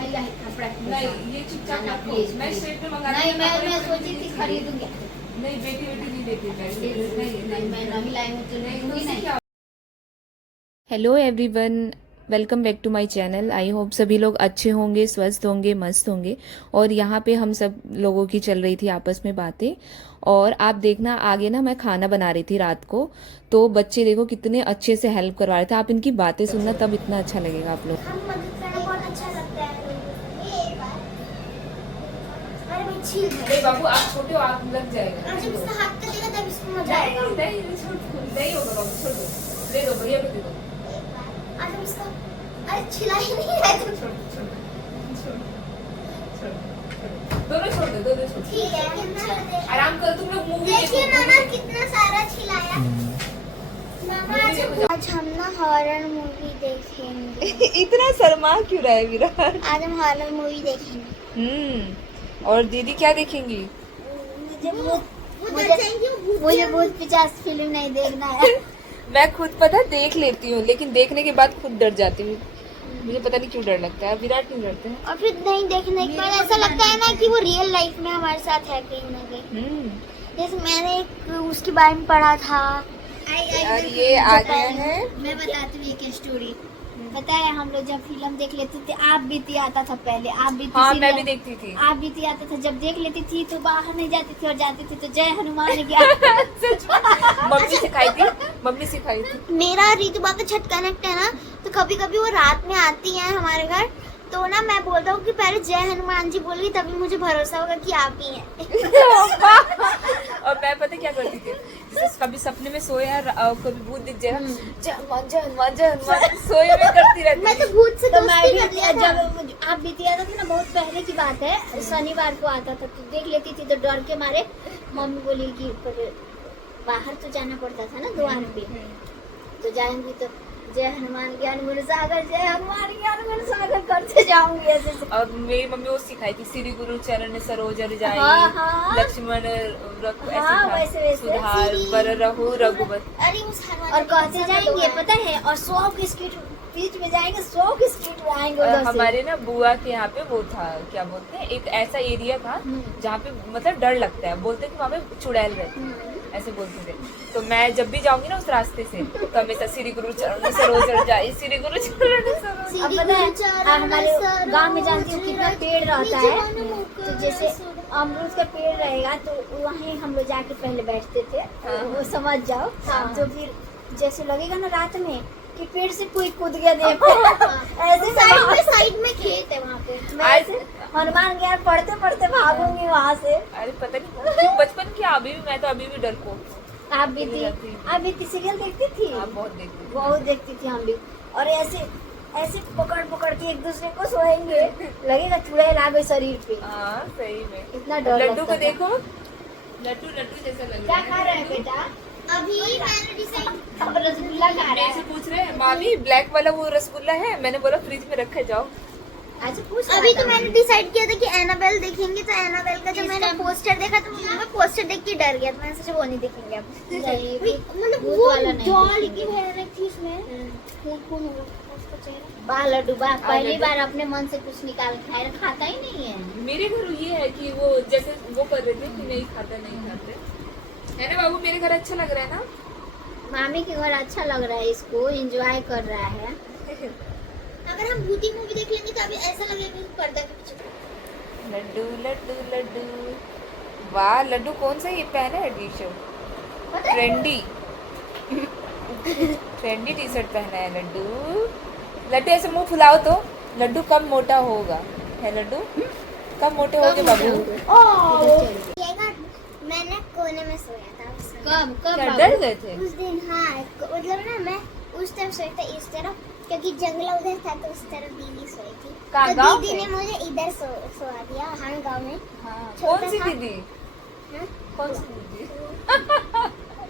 नहीं ये चुपचाप रखो, मैं स्ट्रेट में मंगा नहीं मैं सोची थी खरीदूंगी। नहीं बेटी नहीं देती पैसे, नहीं मैं नहीं लाई हूँ तो नहीं दूंगी नहीं। Hello everyone, welcome back to my channel. I hope सभी लोग अच्छे होंगे, स्वस्थ होंगे, मस्त होंगे। और यहाँ पे हम सब लोगों की चल रही थी आपस में बातें। और आप देखना आगे ना, मैं खाना बना रही थी रात को, तो बच्चे देखो कितने अच्छे से हेल्प करवा रहे थे। आप इनकी बातें सुनना, तब इतना अच्छा लगेगा आप लोग। हम मदद करना बहुत अच्छा लगता है। अरे बाबू आप छोटे हो, आप लग जाएगा। जब इसका हाथ कटेगा तब इसको मजा आएगा। नहीं होगा बाबू, छोड़ो, दे दो, भैया को दे दो। आज हम इसका अरे छिला ही नहीं है। दोनों छोड़ दो, दोनों छोड़ दो। ठीक है कितना आराम करो, तुम लोग मूवी देखिए मामा कितना सारा छिलाया। मामा आज हम ना हॉरर मूवी देखेंगे। इतना शर्मा क्यों रहा है विराट? आज हम हॉरर मूवी देखेंगे। और दीदी क्या देखेंगी? मुझे भूत पिशाच फिल्म नहीं देखना है। मैं खुद पता देख लेती हूँ, लेकिन देखने के बाद खुद डर जाती हूँ। मुझे पता नहीं क्यों डर लगता है। विराट क्यों डरते हैं? और फिर नहीं देखने के बाद ऐसा लगता है ना कि वो रियल लाइफ में हमारे साथ है कहीं ना कहीं। जैसे मैंने एक उसके बारे में पढ़ा था। और ये आ गया है। मैं बताती हूँ एक स्टोरी। पता है हम लोग जब फिल्म देख लेते थे, आप बीती आता था पहले, आप बीती। हाँ मैं भी देखती थी। आप बीती आता था, जब देख लेती थी तो बाहर नहीं जाती थी और जाती थी तो जय हनुमान ने किया। मम्मी सिखाई थी, मम्मी सिखाई थी। मेरा ऋतुबा का छठ कनेक्ट है ना, तो कभी कभी वो रात में आती है हमारे घर, तो ना मैं बोलता हूँ कि पहले जय हनुमान जी बोली, तभी मुझे भरोसा होगा कि आप ही हैं। और मैं पता क्या करती थी, जैसे कभी सपने में सोया कभी भूत दिख जाएगा, जय हनुमान जय हनुमान जय हनुमान सोए में करती रहती। मैं तो भूत से तो मैं दोस्ती भी कर लिया था। जब आप बीती आता था ना, बहुत पहले की बात है, शनिवार को आता था तो देख लेती थी, तो डर के मारे मम्मी बोली कि बाहर तो जाना पड़ता था ना द्वार पे, तो जाएंगी तो जय हनुमान ज्ञान गुण सागर, जय हनुमान ज्ञान गुण सागर करते जाऊंगी ऐसे। और मेरी मम्मी वो सिखाई थी, श्री गुरु चरण सरोज रजाई, हाँ। लक्ष्मण रखो, हाँ, वैसे सुधार बर रहो रघुबर। अरे उस हनुमान और जी कहते का जाएंगे तो पता है, और 100 की स्पीड बीच में जाएंगे, 100 की स्पीड में आएंगे उधर से। हमारे ना बुआ के यहाँ पे वो था, क्या बोलते हैं, एक ऐसा एरिया था जहाँ पे मतलब डर लगता है, बोलते हैं कि वहाँ पे चुड़ैल रहती, ऐसे बोलते थे। तो मैं जब भी जाऊंगी ना उस रास्ते से, तो हमेशा श्री गुरु चरण सरोज रजाई, श्री गुरु चरण सरोज। अब पता है हमारे गांव में जानती हूँ कितना पेड़ रहता है, तो जैसे अमरूद का पेड़ रहेगा तो वहीं हम लोग जाके पहले बैठते थे। वो समझ जाओ। तो फिर जैसे लगेगा ना रात में कि पेड़ से कोई कूद गया दे पे, ऐसे साइड में खेत है वहाँ पे। मैं ऐसे हनुमान ज्ञान पढ़ते पढ़ते भागूंगी वहाँ से। अरे पता नहीं क्यों बचपन की अभी भी, मैं तो अभी भी डर को। आप भी सीरियल देखती थी? आप बहुत देखती। बहुत देखती थी हम भी। और ऐसे ऐसे पकड़ पकड़ के एक दूसरे को सोएंगे, लगेगा चुड़ैल आ गई शरीर पे। हाँ सही में। इतना डर लड्डू को लगता था। देखो, लड्डू जैसा लग क्या रहा है। खा रहे हैं बेटा? अभी मैंने डिसाइड अब रसगुल्ला खा रहा मेरे से है। पूछ रहे हैं मामी ब्लैक वाला वो रसगुल्ला है, मैंने बोला फ्रिज में रखे जाओ। अच्छा पूछ अभी तो मैंने डिसाइड किया था कि एनाबेल देखेंगे, तो एनाबेल का जब मैंने पोस्टर देखा तो मैं पोस्टर देख के डर गया, तो मैंने सोचा वो नहीं देखेंगे अब। मतलब भूत वो वाला नहीं डॉल देखेंगे। की भयानक थी उसमें। कौन होगा उसका चेहरा? बा लड्डू बा पहली बार अपने मन से कुछ निकाल खाए, खाता ही नहीं है। मेरे घर ये है कि वो जैसे वो कर रहे थे कि नहीं खाते है ना बाबू। मेरे घर अच्छा लग रहा है ना? मामी के घर अच्छा लग रहा है, इसको एंजॉय कर रहा है। अगर हम भूती मूवी देख लेंगे तो अभी ऐसा लगेगा कि पर्दा के पीछे। लड्डू लड्डू लड्डू, वाह लड्डू कौन सा ये पहना है T shirt? Trendy trendy T shirt पहना है लड्डू। लड्डू ऐसे मुंह फुलाओ तो लड्डू कब मोटा होगा, है लड्डू कब मोटे होगे बाबू? मैंने कोने में सोया था उस समय। कब क्या डर गए थे? उस दिन हाँ, मतलब ना मैं उस टाइम सोई था इस तरफ, क्योंकि जंगला उधर था तो उस तरफ दीदी सोई थी। कहाँ, तो गाँव दीदी में? ने मुझे इधर सोआ दिया। हाँ गाँव में। हाँ। छोटा कौन सी था। दीदी? हाँ? कौन सी दीदी?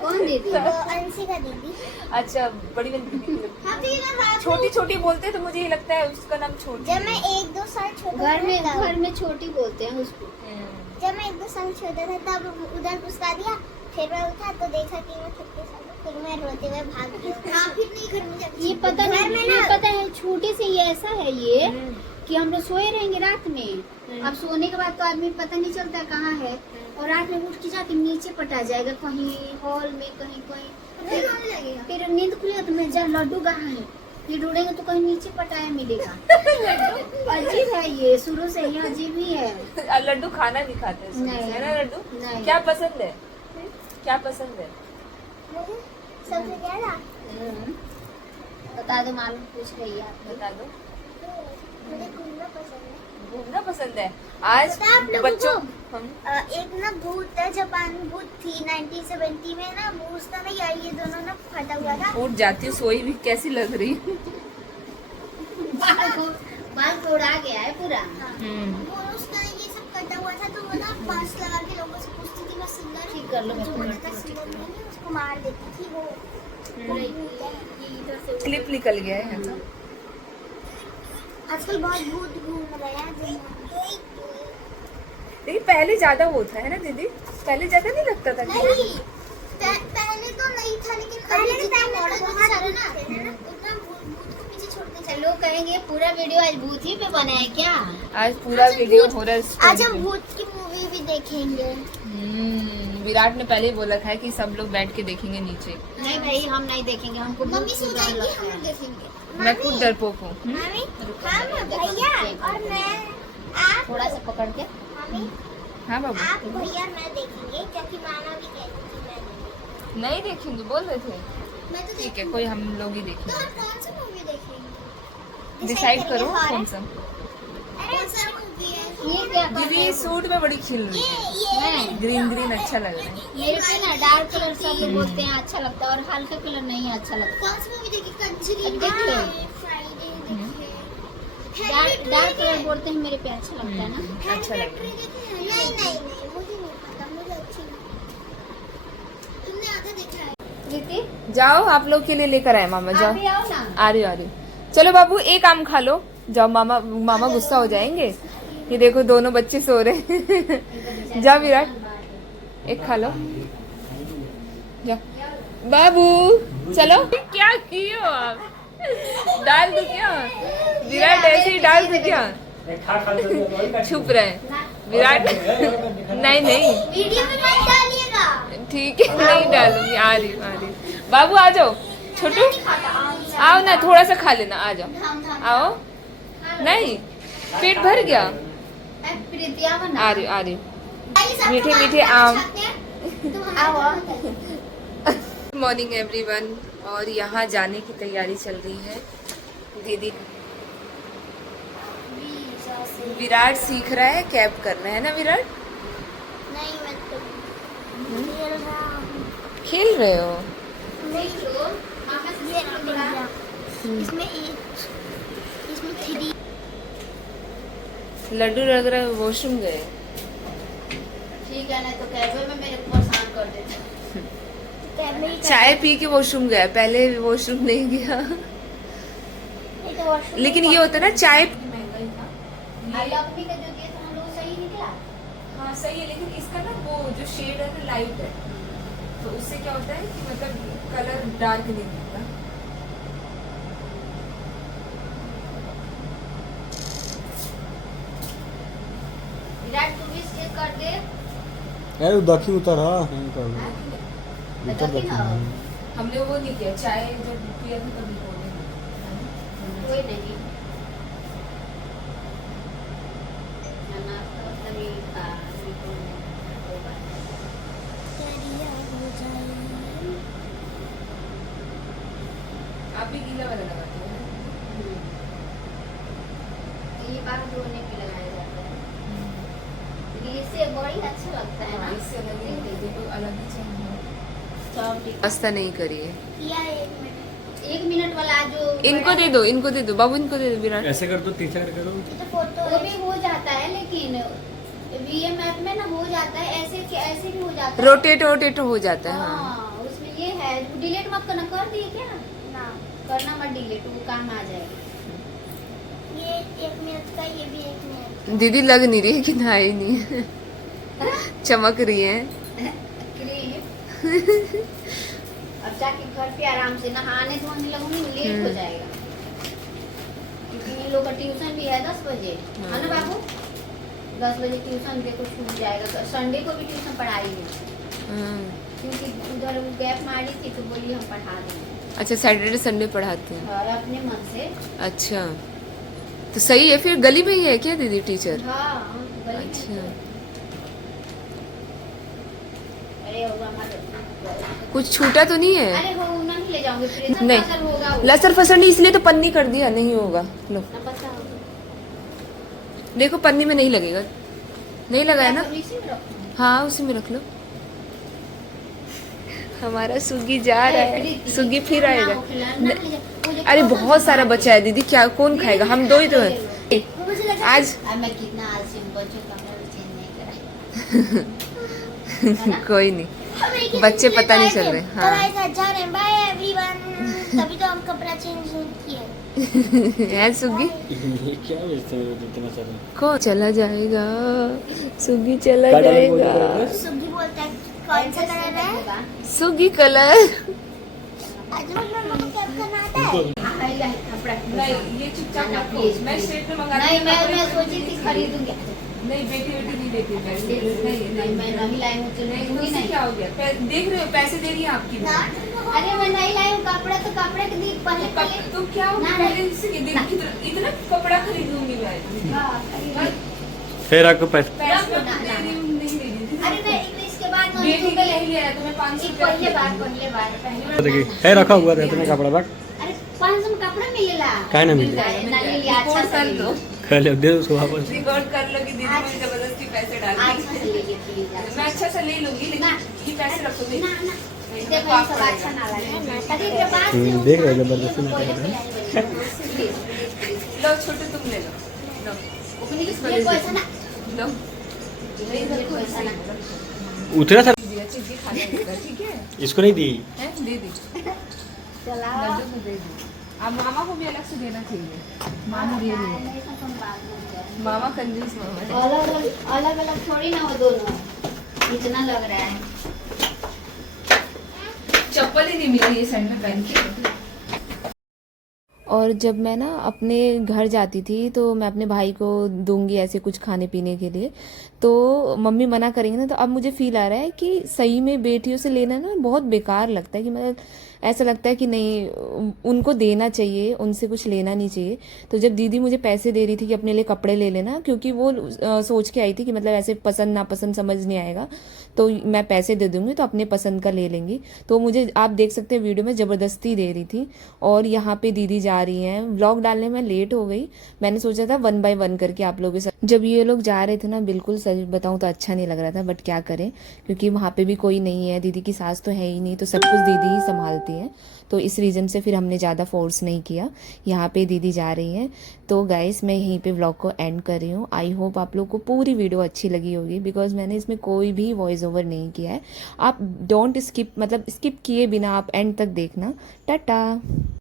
कौन दीदी? वो अंशिका दीदी। अच्छा बड़ी वाली दीदी। हाँ, तो ये ना रात छोटी छोटी बोलते हैं तो मुझे ये लगता है उसका नाम छोटी। जब मैं 1-2 साल छोटा घर में छोटी बोलते हैं उसको। जब मैं 1-2 साल छोटा था तब उधर घुसा दिया। फिर मैं उठा तो देखा कि मैं खिड़की से, फिर मैं रोते हुए भाग गया। हाँ, फिर नहीं घर में जाती। ये पता घर नहीं, में ये ना पता है छोटे से ये ऐसा है ये कि हम लोग सोए रहेंगे रात में, अब सोने के बाद तो आदमी पता नहीं चलता कहाँ है, और रात में उठ के जाके नीचे पटा जाएगा कहीं हॉल में कहीं कहीं, फिर नींद खुलेगा तो मैं जा लड्डू कहाँ है, फिर ढूंढेंगे तो कहीं नीचे पटाया मिलेगा। अजीब है ये, शुरू से ही अजीब ही है। लड्डू खाना नहीं खाते हैं, नहीं। है ना लड्डू? नहीं। क्या पसंद है? क्या पसंद है? सबसे ज्यादा बता दो, मालूम पूछ रही है आप। बता दो। मुझे घूमना पसंद है। घूमना पसंद है। आज पता है आप लोगों बच्चों को? हम एक ना भूत है, जापान में भूत थी 1970 में ना, वो उसका ना यार ये दोनों ना फटा हुआ था। उठ जाती हूँ, सोई भी कैसी लग रही है। बाल को उड़ा गया है पूरा। वो उसका ये सब कटा हुआ था, तो वो ना पास लगा के लोगों से पूछती थी मैं सिंगर ठीक कर लो, मैं जो पकड़ती बोलता हूँ, सिंगर नहीं, उसको मार देती थी वो। इधर से क्लिप निकल गया है ऐसा। आजकल बहुत भूत घूम रहे हैं दुनिया में। लेकिन पहले ज्यादा वो था, है ना दीदी? पहले ज्यादा नहीं लगता था कि नहीं, पहले तो नहीं था, लेकिन पहले के टाइम में बहुत सारे ना उतना भूत को पीछे छोड़ते चलो। लोग कहेंगे पूरा वीडियो आज भूत ही पे बना है क्या? आज पूरा वीडियो हॉरर आज हम भूत की मूवी भी देखेंगे। विराट ने पहले ही बोला था कि सब लोग बैठ के देखेंगे नीचे। नहीं भाई, हम नहीं देखेंगे, हमको मम्मी भूत सो डर जाएंगी, लगता हम है। देखेंगे। मैं खुद डरपोक हूँ। मम्मी, हम भैया और मैं, आप थोड़ा सा पकड़ के। मम्मी, हाँ बाबू। आप भैया और मैं देखेंगे, क्योंकि मामा भी कहती थी मैं देखेंगे। नहीं देखेंगे बोल रहे थे। मैं तो ठीक है, कोई हम लोग ही तो देखेंगे। हम कौन सी मूवी देखेंगे? डिसाइड करो करेंगे कौन सा। कौन सा मूवी है? ये क्या कर रहे दीदी हो? सूट में बड़ी खिल रही है। मैं ग्रीन ग्रीन अच्छा लग रहा है। मेरे पे ना डार्क कलर सब लोग बोलते हैं अच्छा लगता है, और हल्का कलर नहीं अच्छा लगता। कौन सी मूवी देखी? कंजरी अब देख लो। फ्राइडे देखे। डार्क कलर बोलते हैं, मेरे पे अच्छा लगता है ना। अच्छा लग रहा है। नहीं नहीं नहीं, मुझे नहीं पता, मुझे अच्छी नहीं। तुमने आधा देखा है? प्रीति, जाओ, आप लोग के लिए लेकर आए मामा, आप जाओ। भी आओ ना। आ रही हूँ। चलो बाबू, एक आम खा लो, जाओ। मामा गुस्सा हो जाएंगे। ये देखो दोनों बच्चे सो रहे हैं। जाओ विराट, एक खा लो, जाओ। बाबू चलो। क्या कियो आप? डाल दो क्या? विराट ऐसे ही डाल दो क्या? छुप रहे विराट। नहीं नहीं, वीडियो में मत डालिएगा। ठीक है, नहीं डालूंगी। आ रही हूँ। बाबू आ जाओ, छोटू आओ ना, थोड़ा सा खा लेना, आ जाओ। आओ। नहीं, पेट भर गया। प्रीति आओ ना। आ रही हूँ। मीठे मीठे आम। Morning everyone. और यहाँ जाने की तैयारी चल रही है। दीदी विराट सीख रहा है कैब करना, है ना विराट? नहीं, मैं तो खेल रहा हूँ। खेल रहे हो? नहीं, ये भैया, इसमें 3 लड्डू लग रहा है वॉशरूम गए। ठीक है ना, तो कैफे में मेरे को परेशान कर देते। चाय पी के वॉशरूम गया, पहले वॉशरूम नहीं गया। लेकिन ये होता है ना, चाय महंगा ही था। लक्ष्मी का जो दिया था हम लोग सही निकला। हाँ सही है, लेकिन इसका ना वो जो शेड है ना लाइट है, तो उससे क्या होता है कि मतलब कलर डार्क नहीं दिखता। विराट तू भी स्टे कर दे। यार दखी उतर हाँ कर लो उतर दखी दखी ना। हमने वो नहीं किया, चाय जब पिया था तभी बोले। कोई नहीं। नाश्ता तभी खा, कोई बात नहीं। आप भी गीला वाला लगाते हो? ये बाहर धोने पे लगाया जाता है। इससे बड़ी अच्छा लगता है ना। इससे अलग ही दीदी को अलग ही चाहिए। चलो ठीक। नाश्ता नहीं करिए। किया 1 मिनट। 1 मिनट वाला जो इनको दे दो, इनको दे दो बाबू, इनको दे दो विराट। ऐसे कर दो 3-4 करो ये तो फोटो वो भी हो जाता है, लेकिन वीएम ऐप में ना हो जाता है, ऐसे भी हो जाता है। रोटेट हो जाता है। हाँ हाँ, उसमें ये है, डिलीट मत करना। कर दिए क्या? ना, करना मत डिलीट, वो काम आ जाएगा। ये 1 मिनट का, ये भी 1 मिनट। दीदी लग नहीं रही है कि नहाई नहीं है। चमक रही है। क्रीम। अब जाके घर पे आराम से नहाने धोने लगूंगी, लेट हो जाएगा। क्योंकि इन लोग का ट्यूशन भी है 10 बजे, है ना बाबू? 10 बजे ट्यूशन देखो छूट जाएगा। संडे को भी ट्यूशन पढ़ाई है, क्योंकि उधर गैप मारी थी तो बोली हम पढ़ा देंगे। अच्छा, सैटरडे संडे पढ़ाते हैं? और अपने मन से। अच्छा, तो सही है। फिर गली में ही है क्या दीदी टीचर? हाँ, गली में अच्छा। तो। अरे होगा हमारे कुछ छूटा तो नहीं है? अरे हो नहीं ले जाऊंगे फिर इतना नहीं। असर होगा वो। लसर फसर नहीं, इसलिए तो पन्नी कर दिया, नहीं होगा। लो ना पता होगा। देखो, पन्नी में नहीं लगेगा। नहीं लगाया ना? क्या इसी में रखूं? हाँ, उसी में रख लो। हमारा सुगी जा रहा है, सुगी फिर आएगा। अरे बहुत सारा बचा है दीदी, क्या कौन खाएगा? हम दो ही तो है आज। मैं कितना आलसी हूँ, बच्चों का कपड़ा भी चेंज नहीं कराई। कोई नहीं, बच्चे पता नहीं चल रहे। हाँ बाय एवरीवन। तभी तो हम कपड़ा चेंज किए। है सुगी ये क्या बेचते हो इतना सारा? कौन चला जाएगा? सुगी चला क्या डाला जाएगा। बोलते हो? सुगी बोलता है कौन सा कलर है? Swiggy colour. आज मम्मा को क्या करना आता है? ये चुपचाप रखो। मैं स्टेट में मंगा नहीं, मैं सोची थी खरीदूंगी। नहीं, बेटी नहीं देती पैसे। नहीं, मैं नहीं लाई हूँ तो नहीं दूंगी। नहीं, क्या हो गया? देख रहे हो, पैसे दे रही है आपकी। अरे मैं नहीं लाई हूँ कपड़ा, तो कपड़े के दिन पहले तुम क्या हो? ना, पहले इससे इतना कपड़ा खरीद लूंगी मैं। हाँ, खरीद। फिर आपको पैसे पैसे मैं दे रही हूँ, नहीं दे रही थी। अरे मैं इसके बाद बेटी का यही ले रहा तुम्हें 500 पहले बार देखिए है रखा हुआ था इतना कपड़ा बाग। अरे 500 में कपड़ा मिलेला। काहे ना मिले? ना ले लिया, अच्छा रिकॉर्ड से कर ले लो, कल अब दे दो उसको वापस। रिकॉर्ड कर लो कि दीदी मुझे जबरदस्ती पैसे डाल अच्छा से ले लिए प्लीज। मैं अच्छा से ले लूंगी, लेकिन ना। ये पैसे रखोगे? ना ना, नहीं, तो देखो पाप सब पड़ेगा। अच्छा ना लगे। अरे ये बात से देख रहे हो जबरदस्ती में कोई कर रहे हैं। प्लीज लो छोटे, तुम ले लो। लो ओपनिंग ये पैसा ना लो। ये पैसा ना उतना सा दिया चीज़ खाने देगा, ठीक है? इसको नहीं दी। हैं? दे दी। चला लड्डू को दे दी। अब मामा को भी अलग से देना चाहिए। मामा दे रही है। मामा कंजूस मामा है। अलग अलग थोड़ी ना हो दोनों, इतना लग रहा है। चप्पल ही नहीं मिली ये सैंडल पहन के। और जब मैं ना अपने घर जाती थी तो मैं अपने भाई को दूंगी ऐसे कुछ खाने पीने के लिए, तो मम्मी मना करेंगे ना, तो अब मुझे फील आ रहा है कि सही में बेटियों से लेना ना बहुत बेकार लगता है। कि मतलब ऐसा लगता है कि नहीं, उनको देना चाहिए, उनसे कुछ लेना नहीं चाहिए। तो जब दीदी मुझे पैसे दे रही थी कि अपने लिए कपड़े ले लेना, क्योंकि वो सोच के आई थी कि मतलब ऐसे पसंद नापसंद समझ नहीं आएगा, तो मैं पैसे दे दूंगी तो अपने पसंद का ले लेंगी। तो मुझे आप देख सकते हैं वीडियो में ज़बरदस्ती दे रही थी। और यहाँ पे दीदी जा रही हैं। व्लॉग डालने में लेट हो गई, मैंने सोचा था 1 बाय 1 करके आप लोगों के साथ। जब ये लोग जा रहे थे ना, बिल्कुल सच बताऊँ तो अच्छा नहीं लग रहा था, बट क्या करें, क्योंकि वहाँ पे भी कोई नहीं है, दीदी की सास तो है ही नहीं, तो सब कुछ दीदी ही संभालती है। तो इस रीज़न से फिर हमने ज़्यादा फोर्स नहीं किया। यहाँ पे दीदी जा रही हैं। तो गाइस मैं यहीं पे व्लॉग को एंड कर रही हूँ। आई होप आप लोग को पूरी वीडियो अच्छी लगी होगी, बिकॉज मैंने इसमें कोई भी वॉइस ओवर नहीं किया है। आप डोंट स्किप, मतलब स्किप किए बिना आप एंड तक देखना। टाटा।